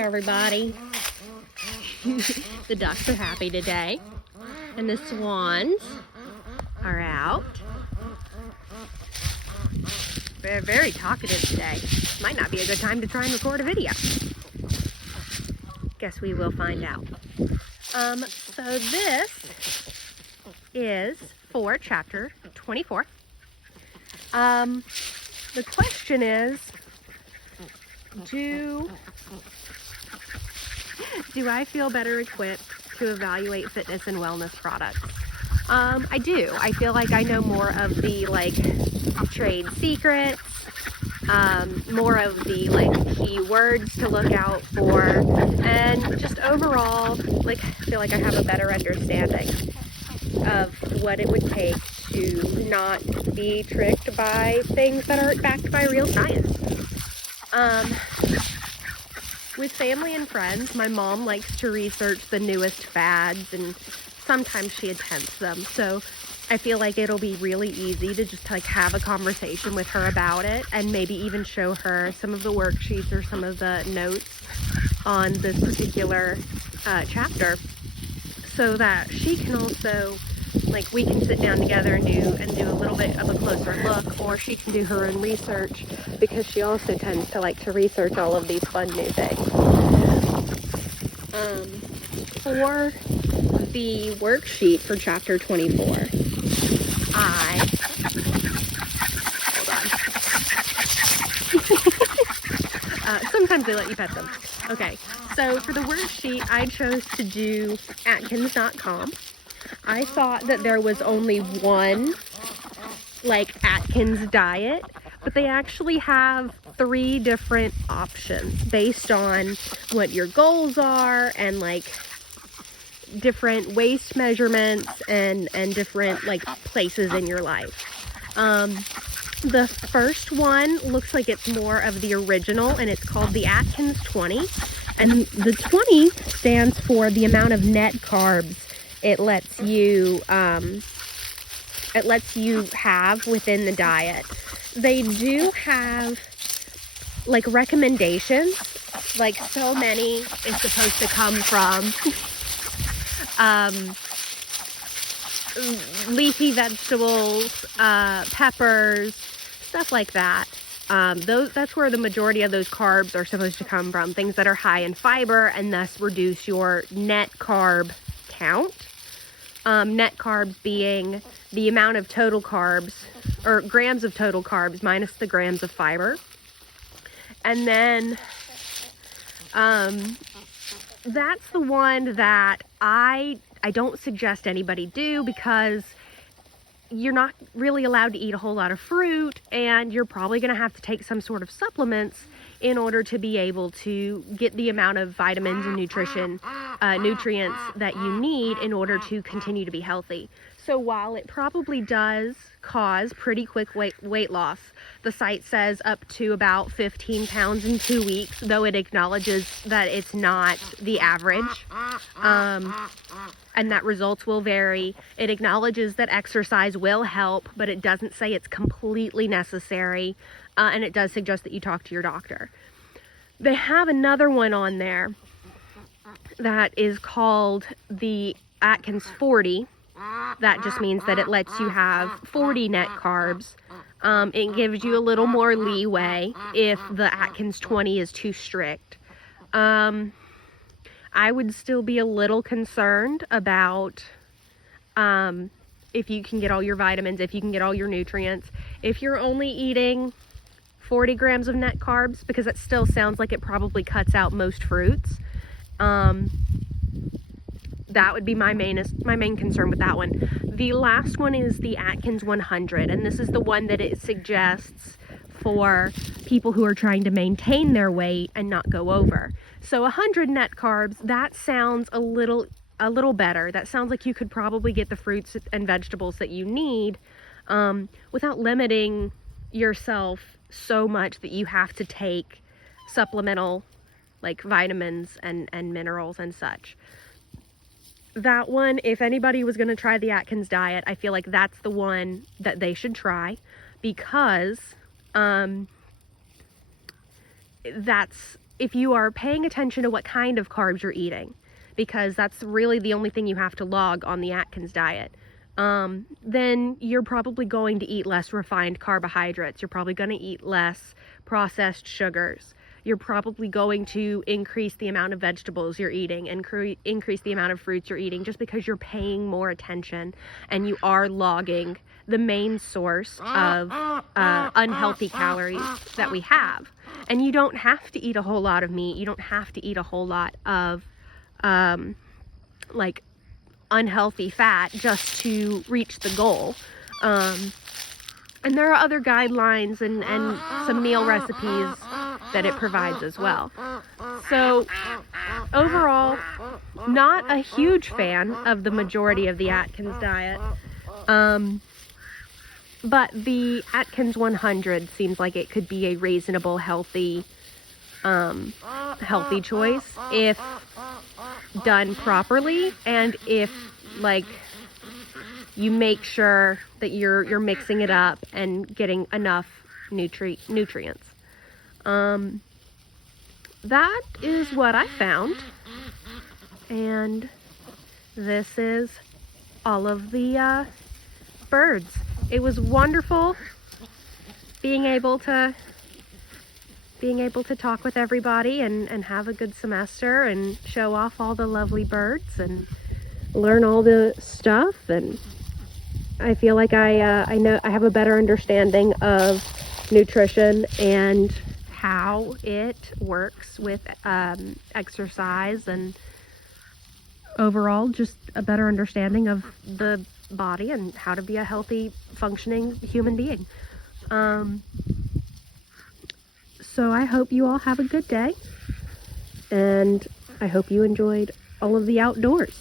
everybody. The ducks are happy today, and the swans are out. They're very talkative today. Might not be a good time to try and record a video. Guess we will find out. So this is for chapter 24. The question is, do I feel better equipped to evaluate fitness and wellness products? I do. I feel like I know more of the trade secrets, more of the keywords to look out for, and just overall I feel like I have a better understanding of what it would take to not be tricked by things that aren't backed by real science. With family and friends, my mom likes to research the newest fads, and sometimes she attempts them. So I feel like it'll be really easy to just have a conversation with her about it, and maybe even show her some of the worksheets or some of the notes on this particular chapter, so that she can also, we can sit down together and do a little bit of a closer look, or she can do her own research, because she also tends to like to research all of these fun new things. For the worksheet for chapter 24, sometimes they let you pet them. Okay, so for the worksheet, I chose to do Atkins.com. I thought that there was only one Atkins diet, but they actually have 3 different options based on what your goals are, and different waist measurements and different places in your life. The first one looks like it's more of the original, and it's called the Atkins 20, and the 20 stands for the amount of net carbs it lets you have within the diet. They do have recommendations, so many is supposed to come from leafy vegetables, peppers, stuff like that. That's where the majority of those carbs are supposed to come from, things that are high in fiber and thus reduce your net carb count. Net carbs being the amount of total carbs, or grams of total carbs minus the grams of fiber. And then that's the one that I don't suggest anybody do, because you're not really allowed to eat a whole lot of fruit, and you're probably going to have to take some sort of supplements in order to be able to get the amount of vitamins and nutrients that you need in order to continue to be healthy. So while it probably does cause pretty quick weight loss, the site says up to about 15 pounds in 2 weeks, though it acknowledges that it's not the average, and that results will vary. It acknowledges that exercise will help, but it doesn't say it's completely necessary, and it does suggest that you talk to your doctor. They have another one on there that is called the Atkins 40. That just means that it lets you have 40 net carbs. It gives you a little more leeway if the Atkins 20 is too strict. I would still be a little concerned about if you can get all your vitamins, if you can get all your nutrients. If you're only eating 40 grams of net carbs, because it still sounds like it probably cuts out most fruits. That would be my main concern with that one. The last one is the Atkins 100, and this is the one that it suggests for people who are trying to maintain their weight and not go over. So 100 net carbs, that sounds a little better. That sounds like you could probably get the fruits and vegetables that you need without limiting yourself so much that you have to take supplemental vitamins and minerals and such. That one, if anybody was going to try the Atkins diet, I feel like that's the one that they should try, because that's if you are paying attention to what kind of carbs you're eating, because that's really the only thing you have to log on the Atkins diet, then you're probably going to eat less refined carbohydrates. You're probably going to eat less processed sugars. You're probably going to increase the amount of vegetables you're eating and increase the amount of fruits you're eating, just because you're paying more attention and you are logging the main source of unhealthy calories that we have. And you don't have to eat a whole lot of meat. You don't have to eat a whole lot of like unhealthy fat just to reach the goal. And there are other guidelines and some meal recipes that it provides as well. So overall, not a huge fan of the majority of the Atkins diet. But the Atkins 100 seems like it could be a reasonable, healthy choice if done properly, and if like you make sure that you're mixing it up and getting enough nutrients. That is what I found, and this is all of the birds. It was wonderful being able to talk with everybody and have a good semester and show off all the lovely birds and learn all the stuff. And I feel like I know I have a better understanding of nutrition and how it works with exercise, and overall just a better understanding of the body and how to be a healthy, functioning human being. So I hope you all have a good day, and I hope you enjoyed all of the outdoors.